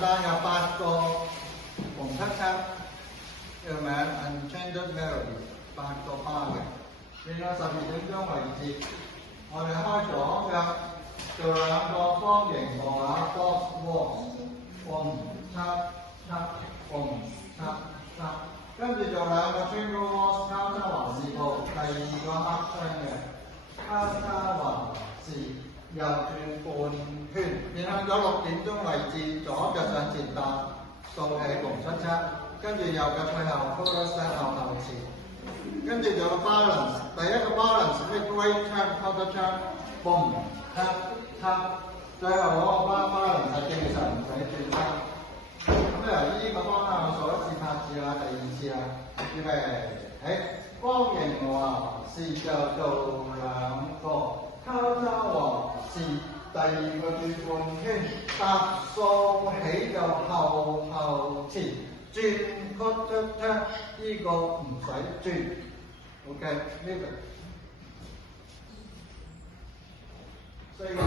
單，有8個紅漆漆嘅名 Enchanted Melody， 8個巴嘅。然後12點鐘為止，我哋開咗嘅做2個方形木馬 box walk， 跟住做2個 single walk 交叉環視步，第2個黑箱嘅交叉環視右轉半圈，然後咗6點鐘為止，左腳上前踏，掃起紅漆漆，跟住右腳退後 full step 後前，跟住做個 balance， 第一個 balance 咩 great turn counter turn，boom tap tap， 最後嗰個 balance 係正常唔使轉身。咁由呢個方向數1次拍子啦，第2次啦，預備，方形環視就做2個。交叉環視，第2個轉半圈，踏掃起就後前，轉 quarter turn， 呢個唔使轉 ，OK， 呢個4個。